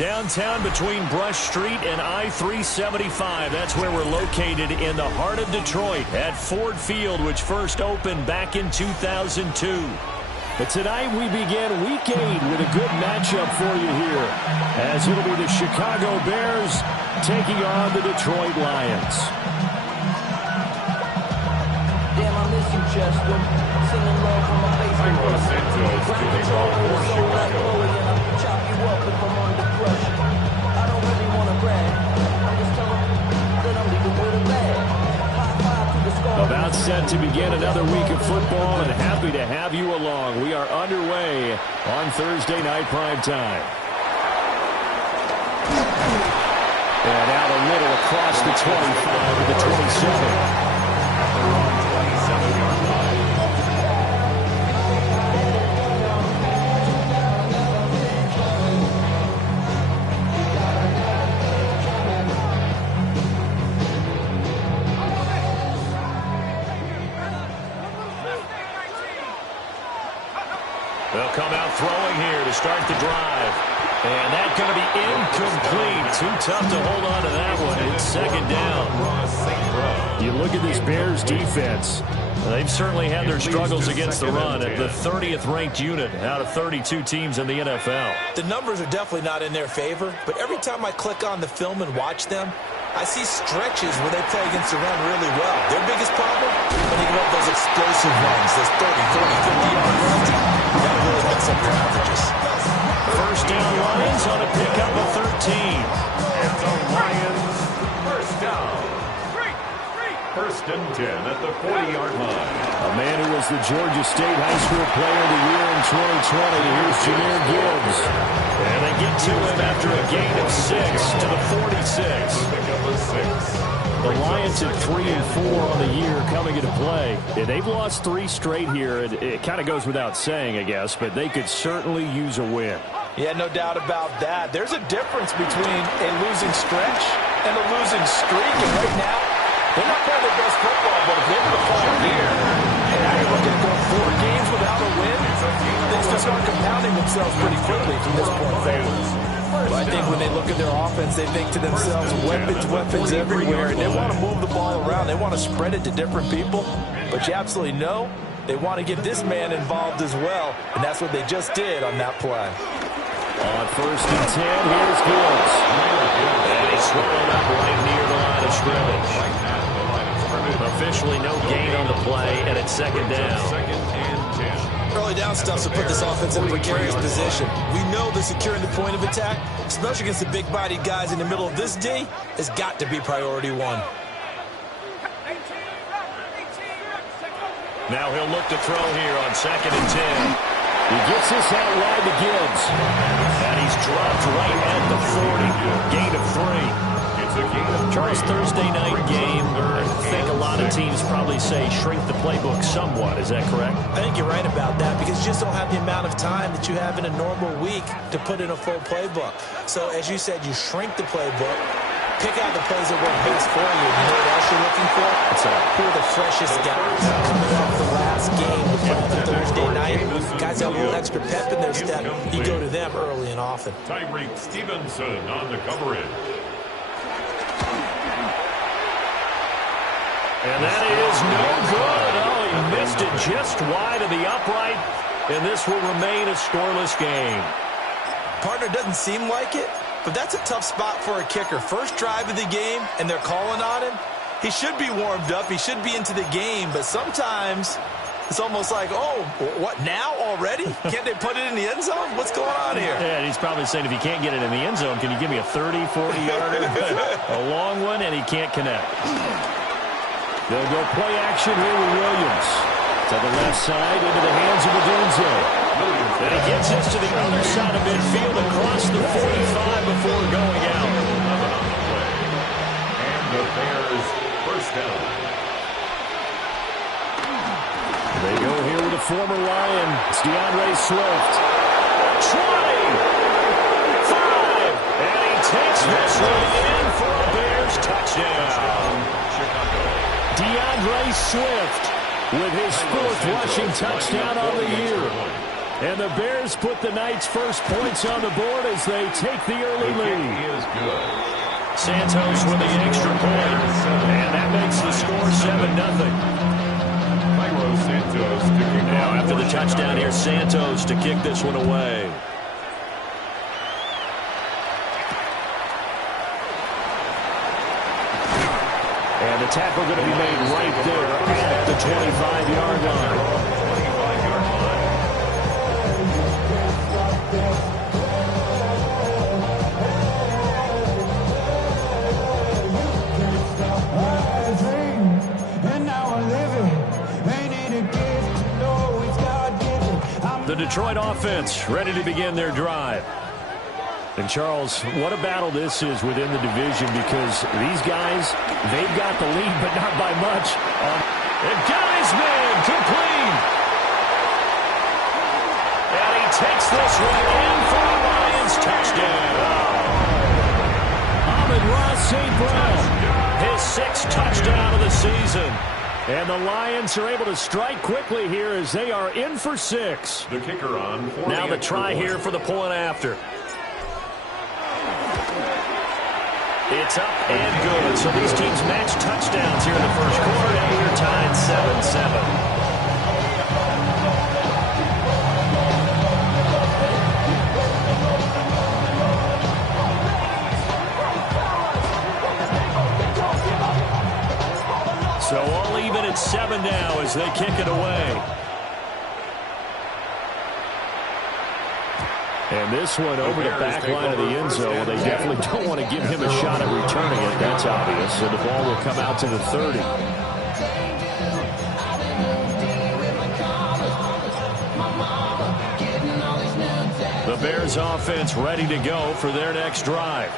Downtown between Brush Street and I-375. That's where we're located in the heart of Detroit at Ford Field, which first opened back in 2002. But tonight we begin Week 8 with a good matchup for you here, as it'll be the Chicago Bears taking on the Detroit Lions. Damn, I miss you, Chester. Singing love from my basement. Ground control is so like Chloe, and I'll chop you up if I'm under pressure. I don't really want to brag. I'm just telling you that I'm leaving with a bag. High five to the score. About set to begin another week of football, and happy to have you along. We are underway on Thursday night primetime. And out a little across the 25 to the 27. They'll come out throwing here to start the drive. And that's going to be incomplete. Too tough to hold on to that one. It's second down. You look at this Bears defense. They've certainly had their struggles against the run at the 30th ranked unit out of 32 teams in the NFL. The numbers are definitely not in their favor, but every time I click on the film and watch them, I see stretches where they play against the run really well. Their biggest problem, when they give up those explosive runs, those 30, 40, 50-yard runs, that really mess up their averages. First down, Lions on a pickup of 13. And the Lions first down. First and 10 at the 40-yard line. A man who was the Georgia State High School Player of the Year in 2020. Here's Jahmyr Gibbs. And they get to him after a gain of 6 to the 46. The Lions at 3-4 on the year coming into play. And they've lost 3 straight here. It kind of goes without saying, I guess, but they could certainly use a win. Yeah, no doubt about that. There's a difference between a losing stretch and a losing streak. And right now, they're not playing their best football, but if they're going to fall here, and now you're looking to go 4 games without a win, things just start compounding themselves pretty quickly from this point forward. But I think when they look at their offense, they think to themselves, weapons everywhere, and they want to move the ball around. They want to spread it to different people, but you absolutely know they want to get this man involved as well, and that's what they just did on that play. On first and 10, here's Gibbs. And he's swallowed up right near the line of scrimmage. Officially no gain on the play, and it's second down. Early down stuff to put this offense in a precarious position. We know that securing the point of attack, especially against the big-bodied guys in the middle of this D, has got to be priority 1. Now he'll look to throw here on second and 10. He gets this out wide to Gibbs. And he's dropped right at the 40. Gain of 3. Charles, Thursday night game, I think a lot of teams probably say shrink the playbook somewhat. Is that correct? I think you're right about that because you just don't have the amount of time that you have in a normal week to put in a full playbook. So, as you said, you shrink the playbook, pick out the plays that work best for you. You know what else you're looking for? What's that? Who are the freshest guys coming off the last game to play on Thursday night? Guys have a little extra pep in their step. You go to them early and often. Tyreek Stevenson on the coverage. And that is no good. Oh, he missed it just wide of the upright, and this will remain a scoreless game. Partner, doesn't seem like it, but that's a tough spot for a kicker. First drive of the game, and they're calling on him. He should be warmed up. He should be into the game, but sometimes it's almost like, oh, what, now already? Can't they put it in the end zone? What's going on here? Yeah, and he's probably saying, if you can't get it in the end zone, can you give me a 30, 40-yarder? A long one, and he can't connect. They'll go play action here with Williams. To the left side, into the hands of Odunze. And he gets us to the other side of midfield, across the 45 before going out. And the Bears first down. They go here with a former Lion. It's DeAndre Swift. 20, 5, and he takes this one in for a Bears touchdown. DeAndre Swift with his 4th rushing touchdown on the year. And the Bears put the Knights' first points on the board as they take the early lead. Is good. Santos with the extra point, and that makes the score 7-0. Cairo Santos to kick Now off after the for touchdown Chicago. here, Santos to kick this one away. And the tackle going to be made right there at the 25-yard line. 25-yard line. The Detroit offense ready to begin their drive. And Charles, what a battle this is within the division, because these guys, they've got the lead, but not by much. And got his man complete. And he takes this one in for a Lions touchdown. Amon-Ra St. Brown, his 6th touchdown of the season. And the Lions are able to strike quickly here as they are in for 6. The kicker on. Now the try here for the point after. It's up and good. So these teams match touchdowns here in the first quarter. Now you're tied 7-7. So all even at 7 now as they kick it away. And this one over the back line of the end zone. Well, they definitely don't want to give him a shot at returning it. That's obvious. So the ball will come out to the 30. The Bears offense ready to go for their next drive.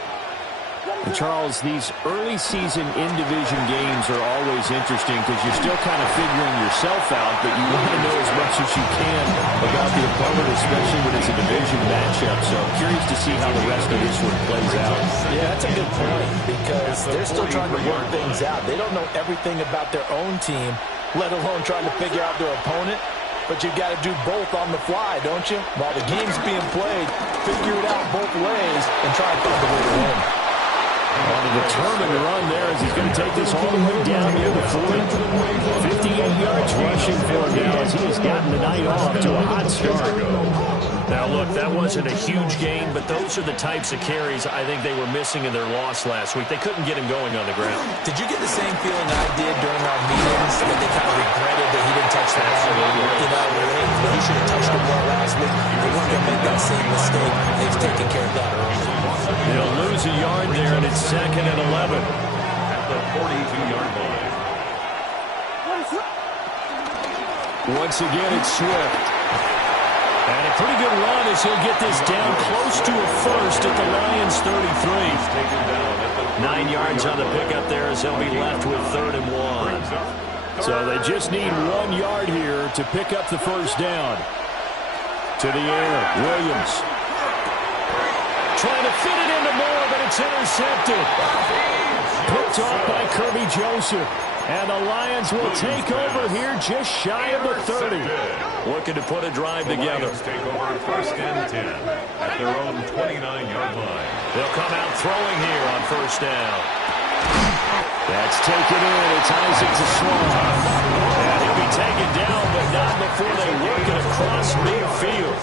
And Charles, these early season in-division games are always interesting because you're still kind of figuring yourself out, but you want to know as much as you can about the opponent, especially when it's a division matchup. So I'm curious to see how the rest of this one plays out. Yeah, that's a good point, because they're still trying to work things out. They don't know everything about their own team, let alone trying to figure out their opponent. But you've got to do both on the fly, don't you? While the game's being played, figure it out both ways and try and find a way to win. On a determined run there as he's going to take this all the way down near the 40. 58 yards rushing for him now as he has gotten the night off to a hot start. Now, look, that wasn't a huge gain, but those are the types of carries I think they were missing in their loss last week. They couldn't get him going on the ground. Did you get the same feeling I did during our meetings, that they kind of regretted that he didn't touch the ball? You know, he should have touched it more last week. They weren't going to make that same mistake. They've taken care of that early. They'll lose a yard there, and it's 2nd and 11. At the 42-yard line. Once again, it's Swift. And a pretty good run as he'll get this down close to a first at the Lions 33. 9 yards on the pickup there as he'll be left with 3rd and 1. So they just need 1 yard here to pick up the first down. To the air, Williams. Trying to fit it into Moore, but it's intercepted. Picked off by Kirby Joseph. And the Lions will take over here just shy of the 30. Looking to put a drive together. Lions take over 1st and 10 at their own 29-yard line. They'll come out throwing here on 1st down. That's taken in. It's Isaac to Swan. And he'll be taken down, but not before they work it across midfield.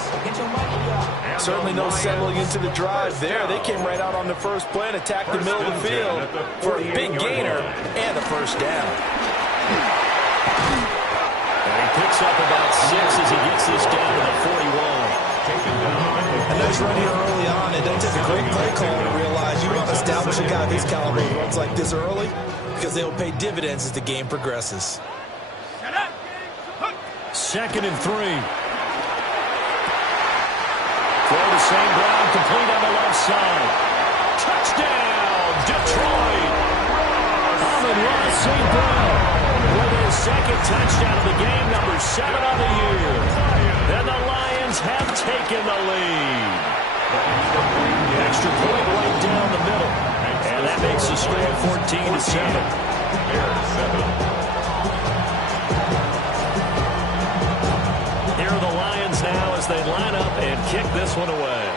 Certainly no settling into the drive there. They came right out on the first play and attacked the middle of the field for a big gainer and a first down. And he picks up about 6 as he gets this down to the 41. A nice run here early on. It doesn't take a great play call to realize you want to establish a guy of his caliber who runs like this early, because they'll pay dividends as the game progresses. 2nd and 3. Throw to St. Brown, complete on the left side. Touchdown, Detroit! Amon-Ra St. Brown with his 2nd touchdown of the game, number 7 on the year. And the Lions have taken the lead. Extra point right down the middle. And that makes the score 14-7. Here are the Lions now as they line this one away.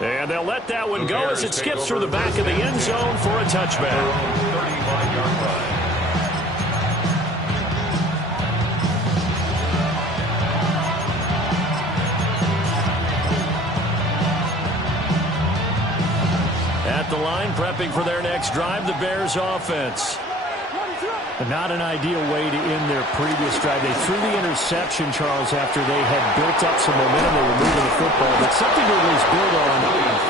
And they'll let that one go as it skips through the back of the end zone for a touchback. 35-yard line. At the line, prepping for their next drive, the Bears offense. Not an ideal way to end their previous drive. They threw the interception, Charles, after they had built up some momentum. They were moving the football, but something to at least build on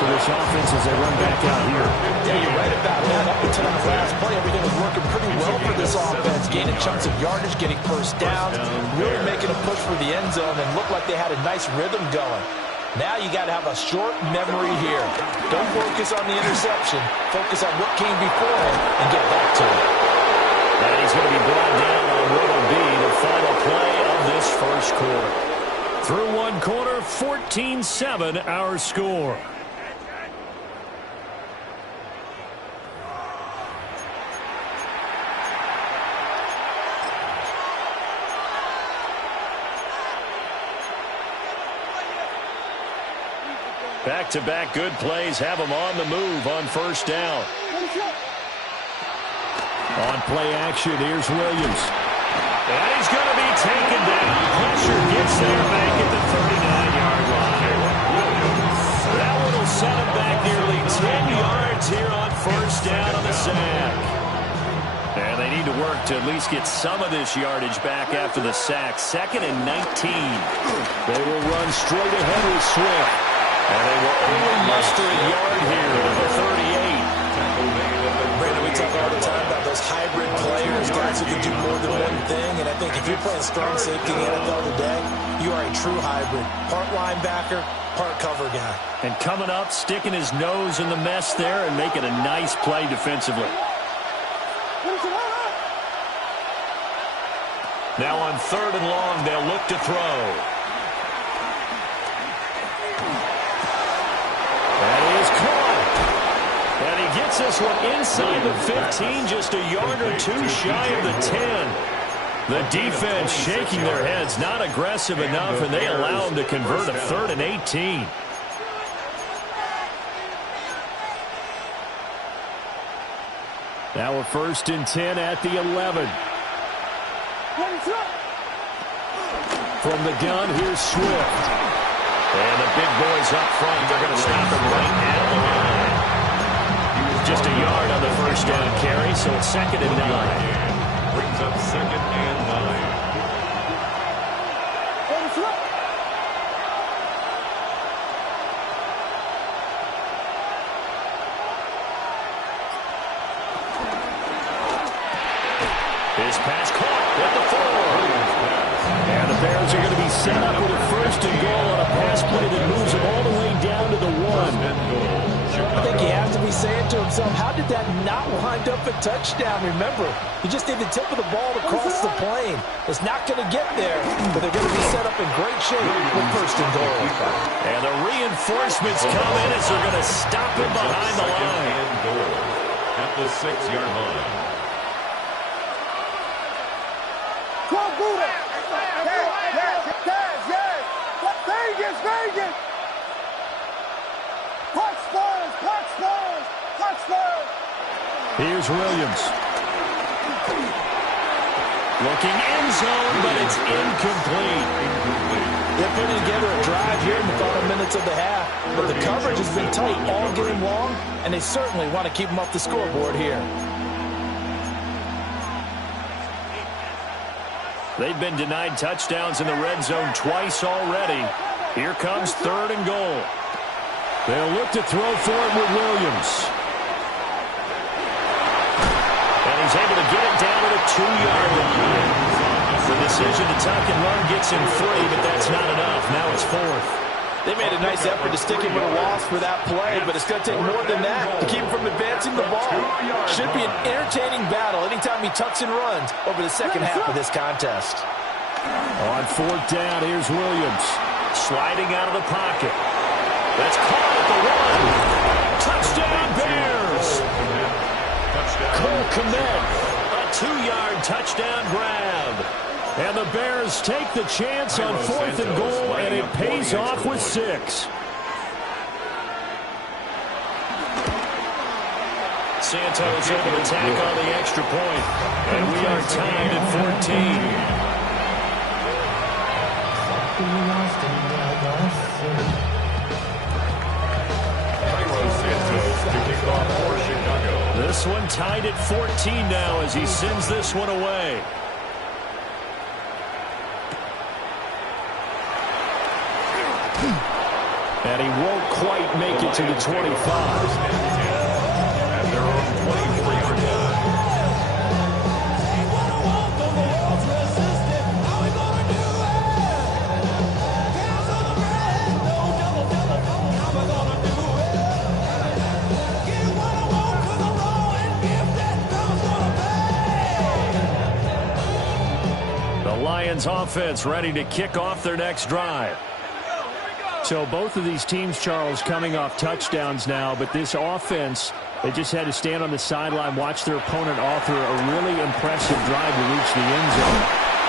for this offense as they run back out here. Yeah, you're right about that. Up until that last play, everything was working pretty well for this offense. Gaining chunks of yardage, getting first downs, really making a push for the end zone, and looked like they had a nice rhythm going. Now you got to have a short memory here. Don't focus on the interception. Focus on what came before it and get back to it. And he's going to be brought down on what will be the final play of this first quarter. Through one quarter, 14-7 our score. Back-to-back good plays have them on the move on first down. On play action, here's Williams. And he's going to be taken down. Pressure gets there back at the 39-yard line. That one will set him back nearly 10 yards here on first down on the sack. And they need to work to at least get some of this yardage back after the sack. 2nd and 19. They will run straight ahead with Swift. And they will only muster a yard here to the 38. Brandon, we talk all the time about those hybrid players, guys who can do more than one thing. And I think if you're playing strong safety in the NFL today, you are a true hybrid. Part linebacker, part cover guy. And coming up, sticking his nose in the mess there and making a nice play defensively. Now on 3rd and long, they'll look to throw. And he gets this one inside the 15, just a yard or two shy of the 10. The defense shaking their heads, not aggressive enough, and they allow him to convert a 3rd and 18. Now a 1st and 10 at the 11. From the gun, here's Swift. And the big boys up front, they're going to stop him right at the line. Just a yard on the first down carry, so it's 2nd and 9. Brings up 2nd and 9. His pass caught at the 4. And the Bears are going to be set up with a 1st and goal on a pass play that moves them all the way down to the 1. I think he has to be saying to himself, how did that not wind up a touchdown? Remember, you just need the tip of the ball to cross the plane. It's not going to get there, but they're going to be set up in great shape with 1st and goal. And the reinforcements come in as they're going to stop him behind the line. At the 6-yard line. Vegas! Here's Williams. Looking end zone, but it's incomplete. They're putting together a drive here in the final minutes of the half, but the coverage has been tight all game long, and they certainly want to keep them off the scoreboard here. They've been denied touchdowns in the red zone twice already. Here comes 3rd and goal. They'll look to throw for it with Williams. And he's able to get it down to the 2-yard line. The decision to tuck and run gets him 3, but that's not enough. Now it's 4th. They made a nice effort to stick him with a loss for that play, but it's going to take more than that to keep him from advancing the ball. Should be an entertaining battle anytime he tucks and runs over the second half of this contest. On 4th down, here's Williams. Sliding out of the pocket. That's caught at the 1. Touchdown, Bears! Cole Kmet, a 2-yard touchdown grab. And the Bears take the chance on 4th and goal, and it pays off with 6. Santos able to tack on the extra point, and we are tied at 14. This one tied at 14 now as he sends this one away. And he won't quite make it to the 25. Lions offense ready to kick off their next drive. So both of these teams, Charles, coming off touchdowns now, but this offense, they just had to stand on the sideline, watch their opponent author a really impressive drive to reach the end zone.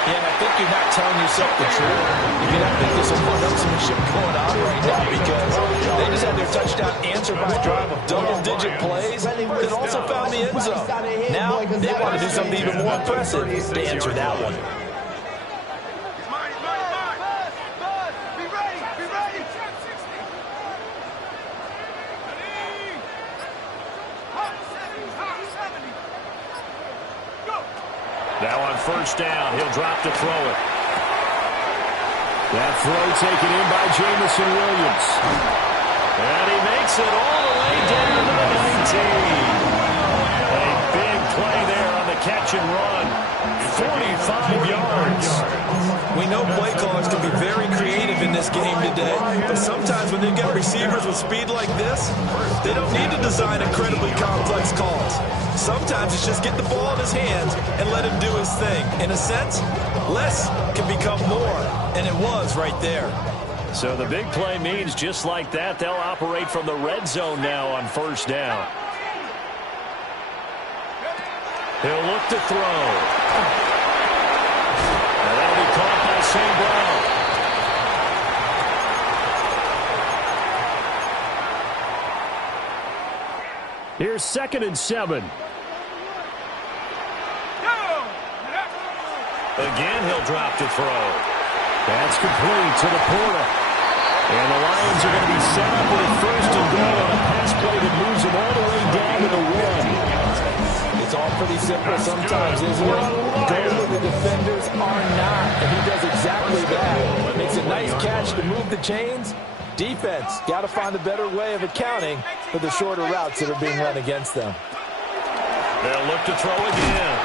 Yeah, and I think you're not telling yourself the truth. You can think there's some one-upsmanship going on right now because they just had their touchdown answered by a drive of double-digit plays that also found the end zone. Now they want to do something even more impressive to answer that one. Now on first down, he'll drop to throw it. That throw taken in by Jameson Williams. And he makes it all the way down to the 19. A big play there on the catch and run. 45 yards. We know play callers can be very creative in this game today, but sometimes when they've got receivers with speed like this, they don't need to design incredibly complex calls. Sometimes it's just get the ball in his hands and let him do his thing. In a sense, less can become more, and it was right there. So the big play means just like that, they'll operate from the red zone now on first down. He'll look to throw. And that'll be caught by St. Brown. Here's 2nd and 7. Again, he'll drop to throw. That's complete to the Porter. And the Lions are going to be set up with a 1st and goal on a pass play that moves them all the way down to the 1. It's all pretty simple sometimes, isn't it? Go where the defenders are not, and he does exactly that. Makes a nice catch to move the chains. Defense, got to find a better way of accounting for the shorter routes that are being run against them. They'll look to throw again.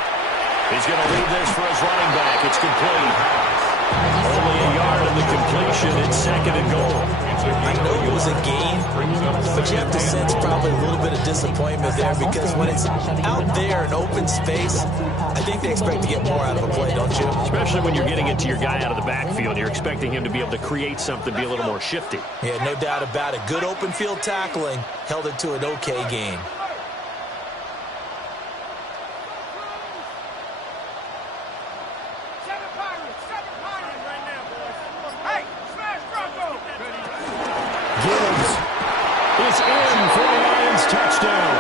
He's going to leave this for his running back. It's complete. Only a yard of the completion. It's 2nd and goal. I know it was a gain, but you have to sense probably a little bit of disappointment there because when it's out there in open space, I think they expect to get more out of a play, don't you? Especially when you're getting it to your guy out of the backfield. You're expecting him to be able to create something, be a little more shifty. Yeah, no doubt about it. Good open field tackling held it to an okay gain. Gibbs is in for the Lions touchdown.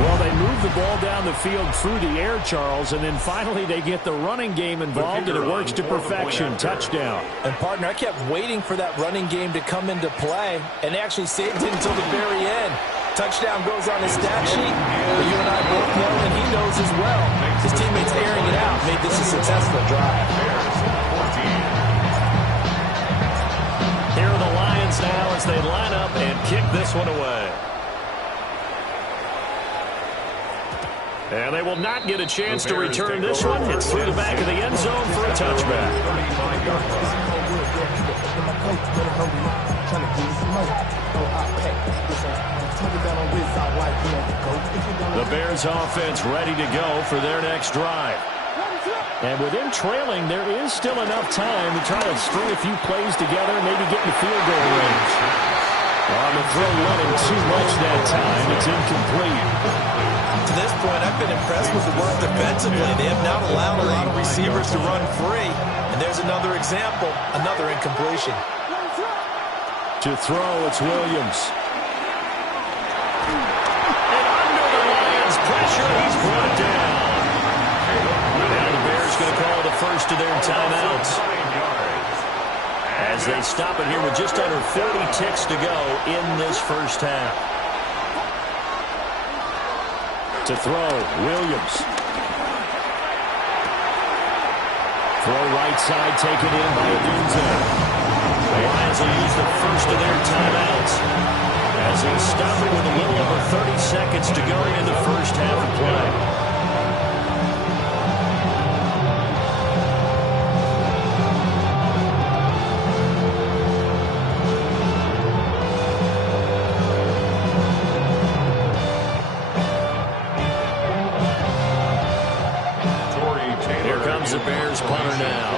Well, they move the ball down the field through the air, Charles, and then finally they get the running game involved, and it works to perfection. Touchdown. And, partner, I kept waiting for that running game to come into play, and they actually saved it until the very end. Touchdown goes on his stat sheet, but you and I both know, and he knows as well. His teammates airing it out made this a successful drive. Here are the Lions now as they line up and kick this one away. And they will not get a chance to return this one. It's through the back of the end zone for a touchback. The Bears offense ready to go for their next drive. And with them trailing, there is still enough time to try to string a few plays together and maybe get in the field goal range. On the throw, running too much that time. It's incomplete. To this point, I've been impressed with the work defensively. They have not allowed a lot of receivers to run free. And there's another example, another incompletion. To throw, it's Williams. And under the Lions' pressure, he's brought down. Now the Bears going to call the first of their timeouts, as they stop it here with just under 40 ticks to go in this first half. To throw, Williams. Throw right side, taken in by Odunze. The Lions will use the first of their timeouts as they stop it with a little over 30 seconds to go in the first half of play. The Bears punter now,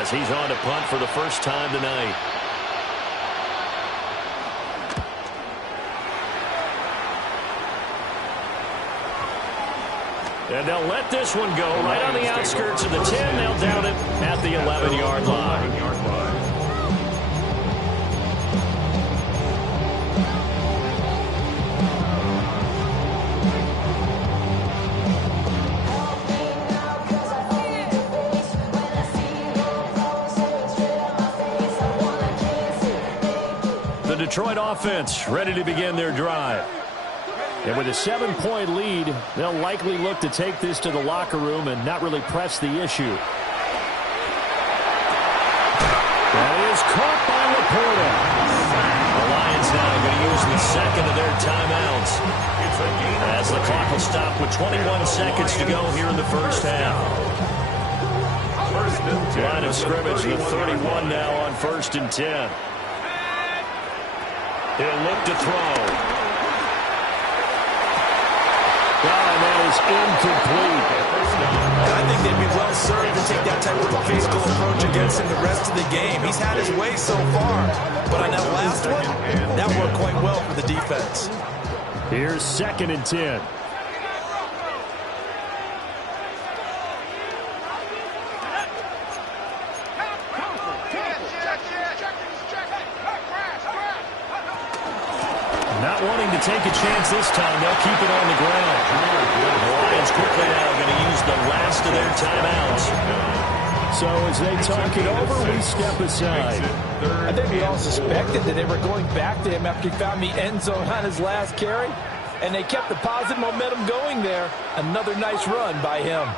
as he's on to punt for the first time tonight. And they'll let this one go right on the outskirts of the 10. They'll down it at the 11-yard line. Detroit offense ready to begin their drive. And with a 7-point lead, they'll likely look to take this to the locker room and not really press the issue. That is caught by Laporta. The Lions now going to use the second of their timeouts, as the clock will stop with 21 seconds to go here in the first half. Line of scrimmage, the 31 now on 1st and 10. He'll look to throw. And that is incomplete. I think they'd be well served to take that type of a physical approach against him the rest of the game. He's had his way so far, but on that last one, that worked quite well for the defense. Here's 2nd and 10. Not wanting to take a chance this time, they'll keep it on the ground. The Lions quickly now going to use the last of their timeouts. So as they talk it over, we step aside. I think we all suspected that they were going back to him after he found the end zone on his last carry, and they kept the positive momentum going there. Another nice run by him.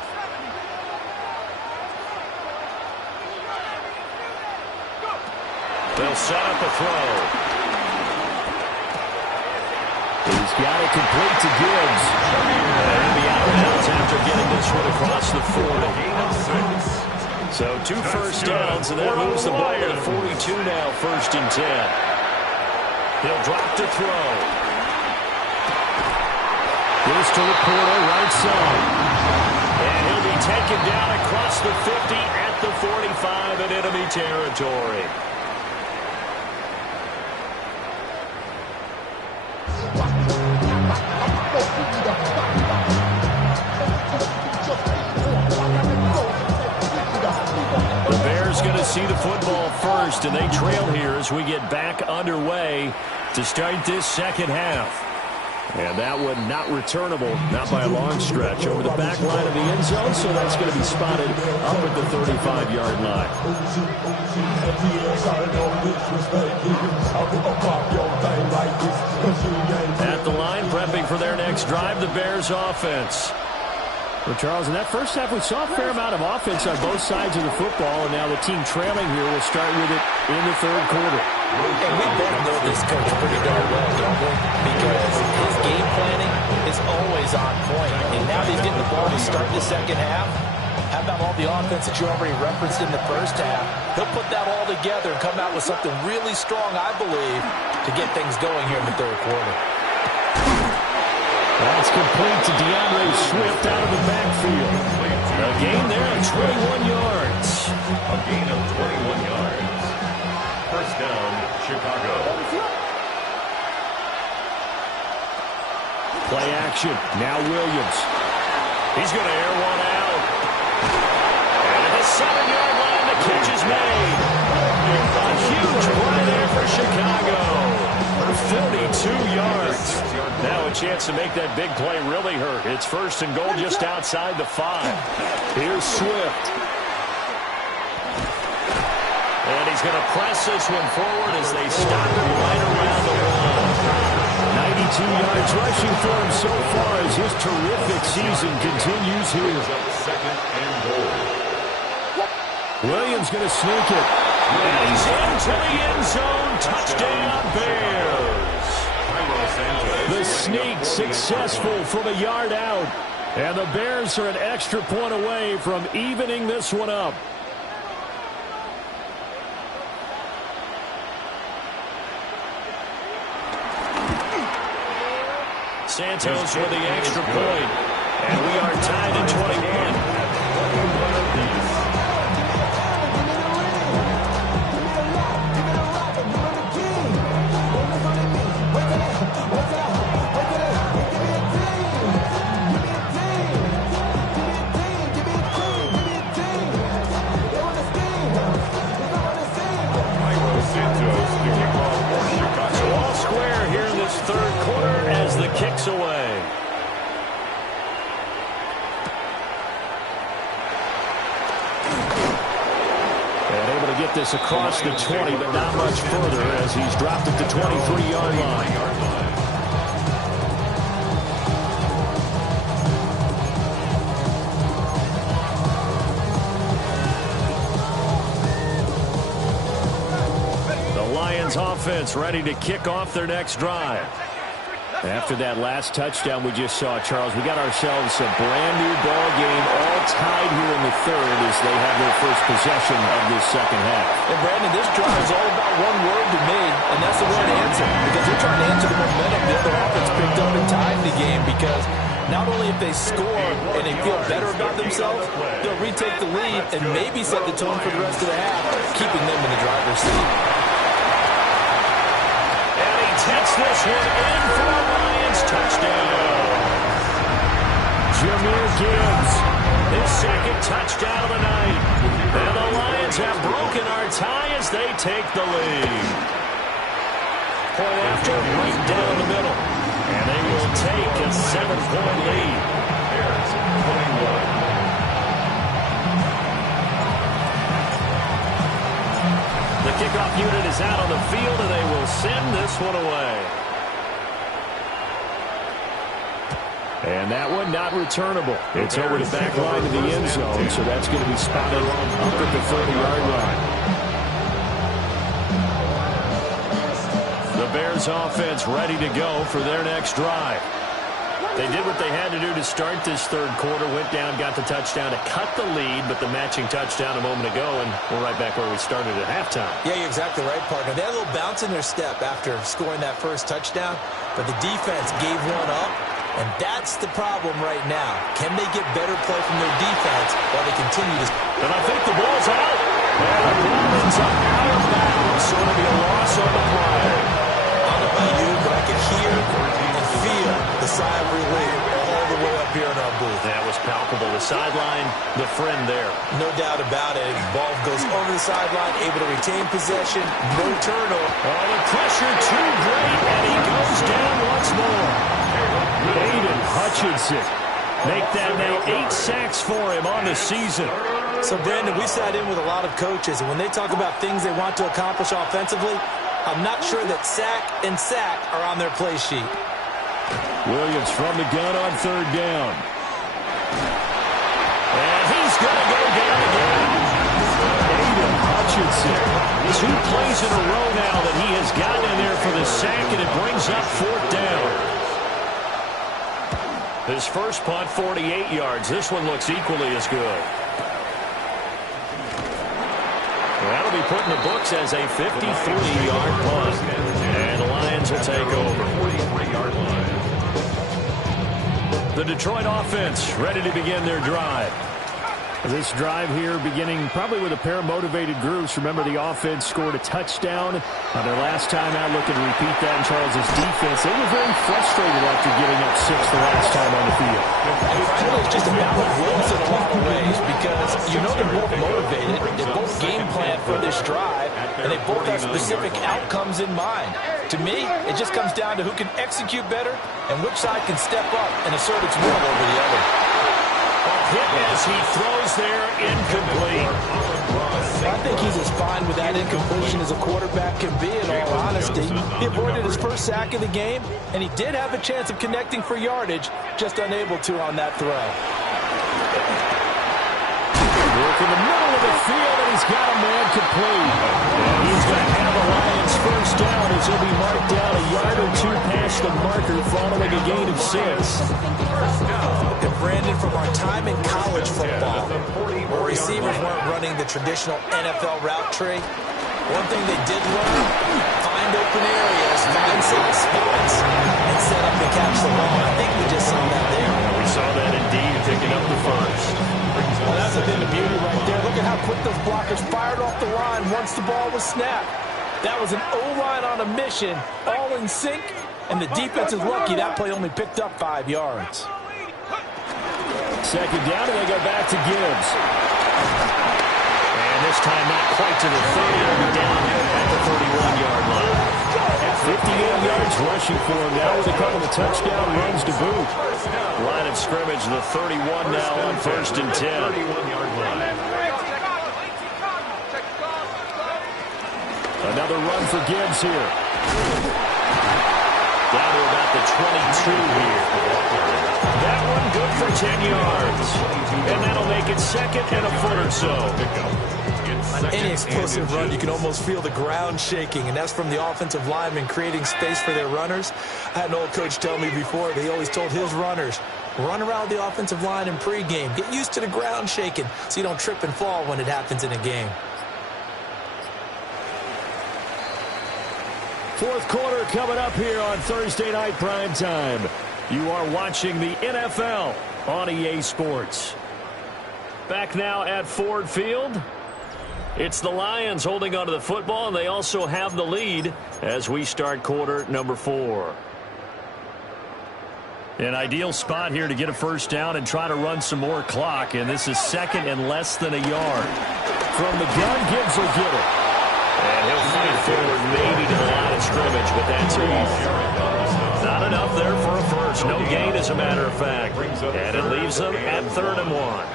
They'll set up a throw. He's got it complete to Gibbs. And the out of bounds after getting this one across the 40. So 2 first downs, and that moves the ball to the 42 now, 1st and 10. He'll drop to throw. Goes to Laporta, right side. And he'll be taken down across the 50 at the 45 in enemy territory. The Bears going to see the football first, and they trail here as we get back underway to start this second half. And that one not returnable, not by a long stretch, over the back line of the end zone, so that's going to be spotted up at the 35-yard line. At the line, prepping for their next drive, the Bears offense. Well, Charles, in that first half, we saw a fair amount of offense on both sides of the football, and now the team trailing here will start with it in the third quarter. And we both know this coach pretty darn well, don't we? Because his game planning is always on point. And now he's getting the ball to start the second half. How about all the offense that you already referenced in the first half? He'll put that all together and come out with something really strong, I believe, to get things going here in the third quarter. That's complete to DeAndre Swift out of the backfield. A gain there of 21 yards. A gain of 21 yards. First down, Chicago. Play action. Now Williams. He's going to air one out. And at the 7-yard line, the catch is made. A huge play there for Chicago. 42 yards. Now a chance to make that big play really hurt. It's 1st and goal just outside the 5. Here's Swift. And he's going to press this one forward as they stop it right around the 1. 92 yards rushing for him so far as his terrific season continues here. 2nd and goal. Williams going to sneak it. And he's into the end zone. Touchdown, Bears. The sneak successful from a yard out. And the Bears are an extra point away from evening this one up. Santos with the extra point. And we are tied at 21. Kicks away. And able to get this across the 20, but not much further as he's dropped at the 23-yard line. The Lions offense ready to kick off their next drive. After that last touchdown we just saw, Charles, we got ourselves a brand-new ball game, all tied here in the 3rd as they have their first possession of this 2nd half. And, Brandon, this drive is all about one word to me, and that's the word answer, because they're trying to answer the momentum the other offense picked up and tied the game, because not only if they score and they feel better about themselves, they'll retake the lead and maybe set the tone for the rest of the half, keeping them in the driver's seat. Takes this one in for a Lions touchdown. Jahmyr Gibbs, his 2nd touchdown of the night. And the Lions have broken our tie as they take the lead. Point after, right down the middle. And they will take a 7-point lead. Bears 21. The kickoff unit is out on the field, and they will send this one away. And that one not returnable. It's over the back line of the end zone, so that's going to be spotted up at the 30-yard line. The Bears offense ready to go for their next drive. They did what they had to do to start this 3rd quarter, went down, got the touchdown to cut the lead, but the matching touchdown a moment ago, and we're right back where we started at halftime. Yeah, you're exactly right, partner. They had a little bounce in their step after scoring that first touchdown, but the defense gave one up, and that's the problem right now. Can they get better play from their defense while they continue to... And I think the ball's out. And the ball ends up out of bounds, so it'll be a loss on the play. I don't know about you, but I can hear and feel the sigh of relief all the way up here in our booth. That was palpable. The sideline, the friend there. No doubt about it. Ball goes over the sideline, able to retain possession, no turnover. Oh, the pressure too great, and he goes down once more. Aiden Hutchinson. Make that now 8 sacks for him on the season. So, Brandon, we sat in with a lot of coaches, and when they talk about things they want to accomplish offensively, I'm not sure that sack and sack are on their play sheet. Williams from the gun on 3rd down. And he's going to go down again. Aiden Hutchinson. 2 plays in a row now that he has gotten in there for the sack, and it brings up 4th down. His first punt, 48 yards. This one looks equally as good. That'll be put in the books as a 53-yard punt. And the Lions will take over. 43-yard line. The Detroit offense ready to begin their drive. This drive here beginning probably with a pair of motivated groups. Remember, the offense scored a touchdown on their last time out. Looking to repeat that in Charles' defense. They were very frustrated after giving up 6 the last time on the field. It's just a battle of wills in a lot of ways because you know they're both motivated. They both game plan for this drive, and they both have specific outcomes in mind. To me, it just comes down to who can execute better and which side can step up and assert its will over the other. Hit as he throws there, incomplete. I think he's as fine with that incompletion as a quarterback can be, in all honesty. He avoided his first sack of the game, and he did have a chance of connecting for yardage, just unable to on that throw. Work in the middle of the field, and he's got a man complete. And he's going to have a Lions first down as he'll be marked down a yard or two past the marker following a gain of 6. And Brandon, from our time in college football, where receivers weren't running the traditional NFL route tree, one thing they did learn, find open areas, find safe spots, and set up to catch the ball. I think we just saw that there. We saw that indeed, picking up the first. Well, that's a bit of beauty right there. Look at how quick those blockers fired off the line once the ball was snapped. That was an O-line on a mission, all in sync, and the defense is lucky that play only picked up 5 yards. Second down, and they go back to Gibbs. And this time not quite to the 30, he'll be down at the 31-yard line. 58 yards rushing for him now with a couple of touchdown runs to boot. Line of scrimmage, the 31 now on 1st and 10. Another run for Gibbs here. Down to about the 22 here. That one good for 10 yards. And that'll make it second and a foot or so. On any explosive run, you can almost feel the ground shaking, and that's from the offensive linemen creating space for their runners. I had an old coach tell me before, they always told his runners, run around the offensive line in pregame. Get used to the ground shaking so you don't trip and fall when it happens in a game. Fourth quarter coming up here on Thursday Night Prime Time. You are watching the NFL on EA Sports. Back now at Ford Field. It's the Lions holding onto the football, and they also have the lead as we start quarter number 4. An ideal spot here to get a first down and try to run some more clock, and this is second and less than a yard. From the gun, Gibbs will get it. And he'll fight forward maybe to the line of scrimmage, but that's all. Not enough there for a first. No gain, as a matter of fact. And it leaves them at 3rd and 1.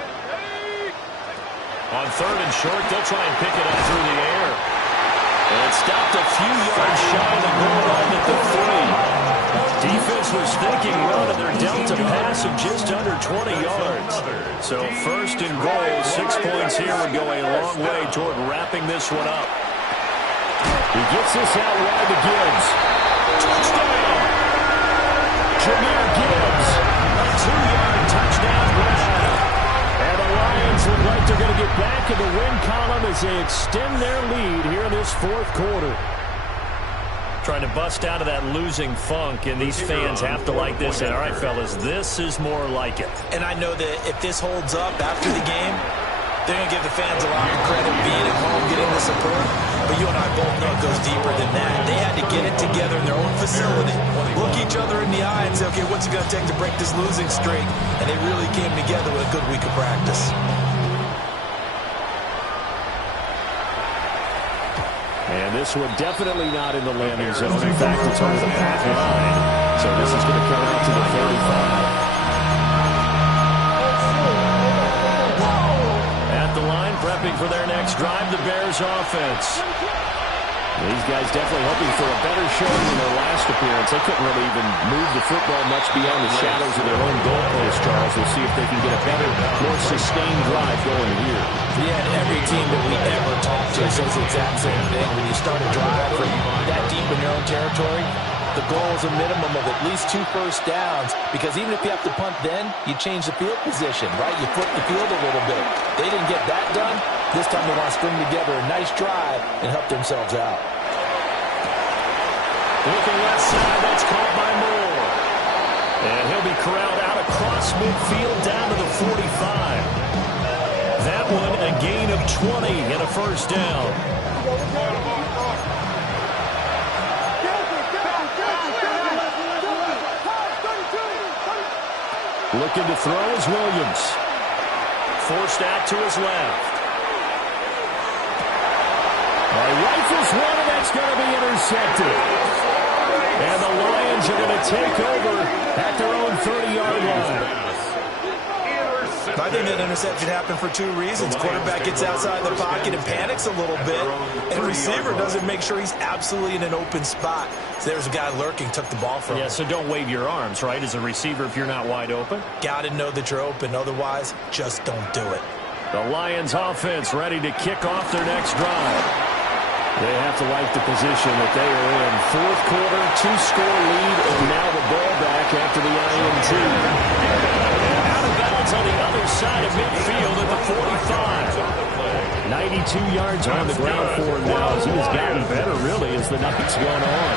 On 3rd and short, they'll try and pick it up through the air. And it's stopped a few yards shy of the goal line at the 3. Defense was thinking run, and they're dealt a pass of just under 20 yards. So 1st and goal, 6 points here would go a long way toward wrapping this one up. He gets this out wide to Gibbs. Touchdown! Jahmyr Gibbs, a 2-yard touchdown grab. And the Lions look like they're going to get back in the win column as they extend their lead here in this 4th quarter. Trying to bust out of that losing funk, and these fans have to like this. And all right, fellas, this is more like it. And I know that if this holds up after the game, they're going to give the fans a lot of credit being at home, getting the support. But you and I both know it goes deeper than that. They had to get it together in their own facility, look each other in the eye and say, okay, what's it going to take to break this losing streak? And they really came together with a good week of practice. And this one definitely not in the landing zone. In fact, it's over the back line. So this is going to come out to the 35. At the line, prepping for their next drive, the Bears offense. These guys definitely hoping for a better showing than their last appearance. They couldn't really even move the football much beyond the shadows of their own goalpost, Charles. We'll see if they can get a better, more sustained drive going here. Yeah, and every team that we ever talk to says the exact same thing. When you start a drive from that deep in your own territory, the goal is a minimum of at least 2 first downs, because even if you have to punt then, you change the field position, right? You flip the field a little bit. They didn't get that done. This time they want to string together a nice drive and help themselves out. Looking left side, that's caught by Moore. And he'll be corralled out across midfield down to the 45. a gain of 20 and a first down. Looking to throw is Williams. Forced out to his left. Rifles one, and that's going to be intercepted. And the Lions are going to take over at their own 30-yard line. I think that interception happened for two reasons. Quarterback gets outside the pocket and panics a little bit, and receiver doesn't make sure he's absolutely in an open spot. So there's a guy lurking, took the ball from him. Yeah, so don't wave your arms, right, as a receiver if you're not wide open. Got to know that you're open. Otherwise, just don't do it. The Lions offense ready to kick off their next drive. They have to like the position that they are in. Fourth quarter, 2-score lead, and now the ball back after the INT. And out of bounds on the other side of midfield at the 45. 92 yards on the ground for him now as he has gotten better, really, as the night's gone on.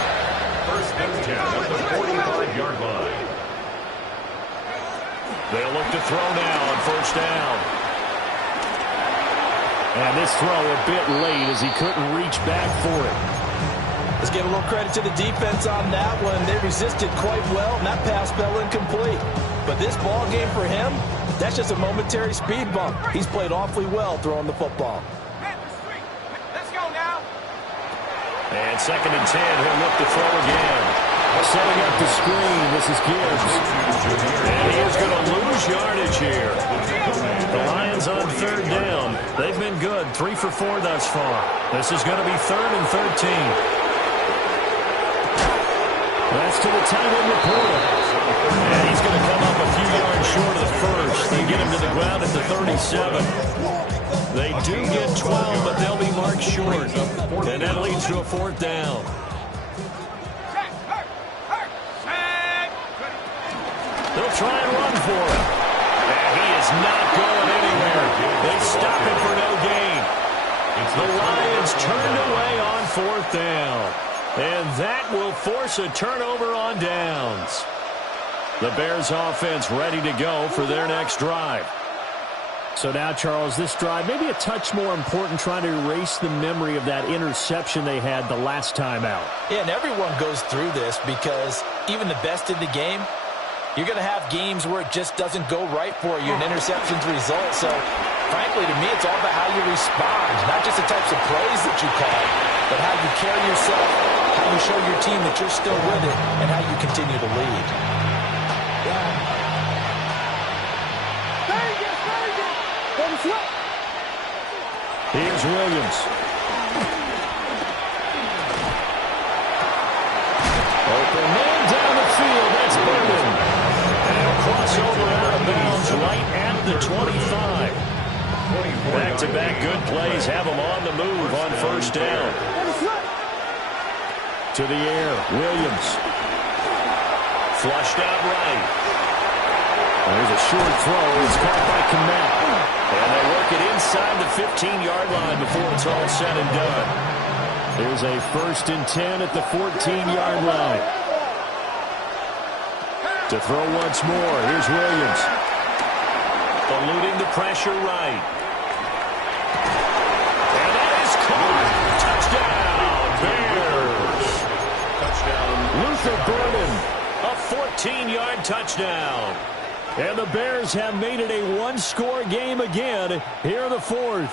First and 10 at the 45-yard line. They'll look to throw now on first down. And this throw a bit late as he couldn't reach back for it. Let's give a little credit to the defense on that one. They resisted quite well, and that pass fell incomplete. But this ball game for him, that's just a momentary speed bump. He's played awfully well throwing the football. Let's go now. And 2nd and 10, he'll look to throw again. Setting up the screen, this is Gibbs. And he is going to lose yardage here. The Lions on 3rd down. They've been good, 3 for 4 thus far. This is going to be 3rd and 13. That's to the tight end reporter. And he's going to come up a few yards short of the first. They get him to the ground at the 37. They do get 12, but they'll be marked short. And that leads to a 4th down. They'll try and run for him. And he is not going anywhere. They stop him for no gain. The Lions turned away on 4th down. And that will force a turnover on downs. The Bears offense ready to go for their next drive. So now, Charles, this drive maybe a touch more important, trying to erase the memory of that interception they had the last time out. Yeah, and everyone goes through this because even the best in the game, you're going to have games where it just doesn't go right for you, and interceptions result. So, frankly, to me, it's all about how you respond, not just the types of plays that you call, but how you carry yourself, how you show your team that you're still with it, and how you continue to lead. Here's Williams. Open man down the field. That's Burden. Crossover out of bounds right at the 25. Back-to-back good plays have them on the move on first down. To the air, Williams. Flushed out right. There's a short throw. It's caught by Kmet. And they work it inside the 15-yard line before it's all said and done. There's a 1st and 10 at the 14-yard line. To throw once more, here's Williams. Eluding the pressure right. And that is caught. Touchdown, Bears. Touchdown. Luther Burden, a 14-yard touchdown. And the Bears have made it a one-score game again here in the 4th.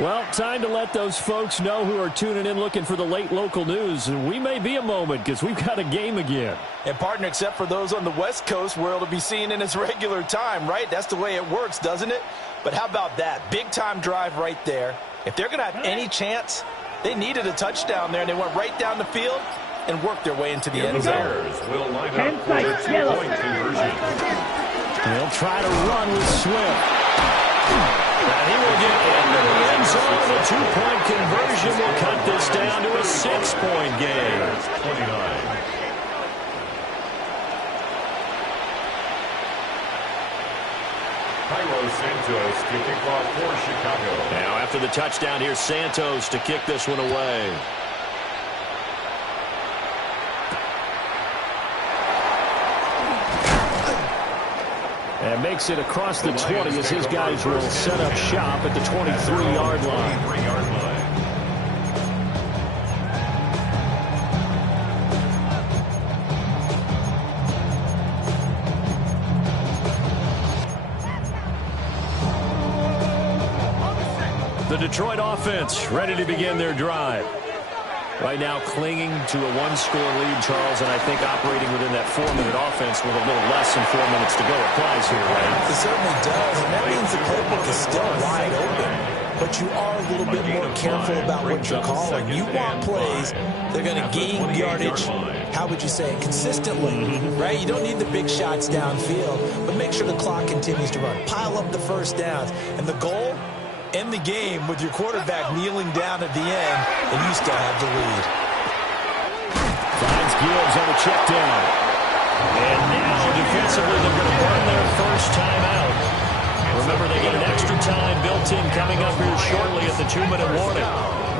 Well, time to let those folks know who are tuning in looking for the late local news. And we may be a moment because we've got a game again. And, partner, except for those on the West Coast where it'll be seen in its regular time, right? That's the way it works, doesn't it? But how about that? Big-time drive right there. If they're going to have any chance, they needed a touchdown there, and they went right down the field and worked their way into the end zone. The Bears will line up for the 2-point conversion. They'll try to run with Swift. And he will get into the end zone. The 2-point conversion will cut this down to a 6-point game. 29. Cairo Santos to kick off for Chicago. Now after the touchdown, here's Santos to kick this one away. And makes it across the 20 as his guys will set up shop at the 23-yard line. The Detroit offense ready to begin their drive. Right now clinging to a one-score lead, Charles, and I think operating within that 4-minute offense with a little less than 4 minutes to go applies here, right? It certainly does, and that means the playbook is still wide open. But you are a little bit more careful about what you're calling. You want plays that are going to gain yardage, how would you say it, consistently, right? You don't need the big shots downfield, but make sure the clock continues to run. Pile up the first downs. And the goal? End the game with your quarterback kneeling down at the end, and you still have the lead. Finds Gibbs on the check down. And now defensively they're going to burn their first time out. Remember, they get an extra time built in coming up here shortly at the 2-minute warning.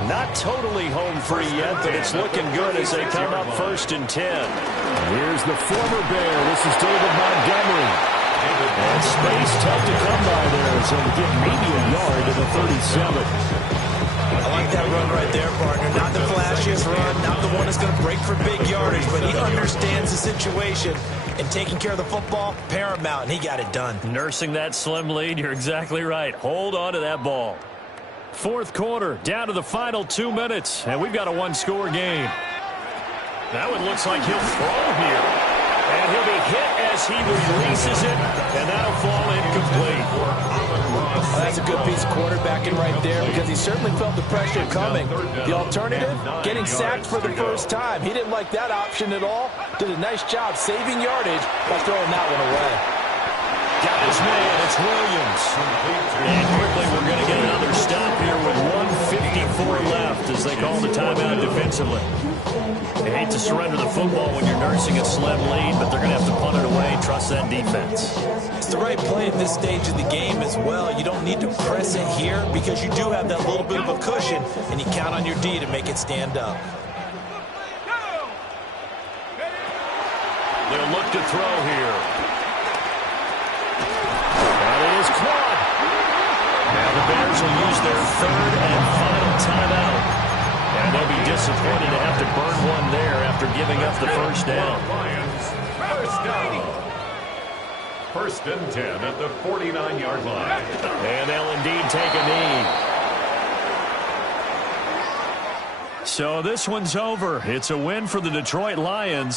Not totally home free yet, but it's looking good as they come up 1st and 10. Here's the former Bear. This is David Montgomery. And space tough to come by there, so they get maybe a yard to the 37. I like that run right there, partner. Not the flashiest run, not the one that's going to break for big yardage, but he understands the situation, and taking care of the football, paramount, and he got it done. Nursing that slim lead, you're exactly right. Hold on to that ball. 4th quarter, down to the final 2 minutes, and we've got a one-score game. Now it looks like he'll throw here. And he'll be hit as he releases it, and that'll fall incomplete. Well, that's a good piece of quarterbacking right there because he certainly felt the pressure coming. The alternative, getting sacked for the first time. He didn't like that option at all. Did a nice job saving yardage by throwing that one away. Got his man, it's Williams. And quickly we're going to get another stop here with 1:54 left as they call the timeout defensively. They hate to surrender the football when you're nursing a slim lead, but they're going to have to punt it away and trust that defense. It's the right play at this stage of the game as well. You don't need to press it here because you do have that little bit of a cushion, and you count on your D to make it stand up. They'll look to throw here. And it is caught. Now the Bears will use their 3rd and final timeout. And they'll be disappointed to have to burn one there after giving up the first down. First down. 1st and 10 at the 49-yard line. And they'll indeed take a knee. So this one's over. It's a win for the Detroit Lions.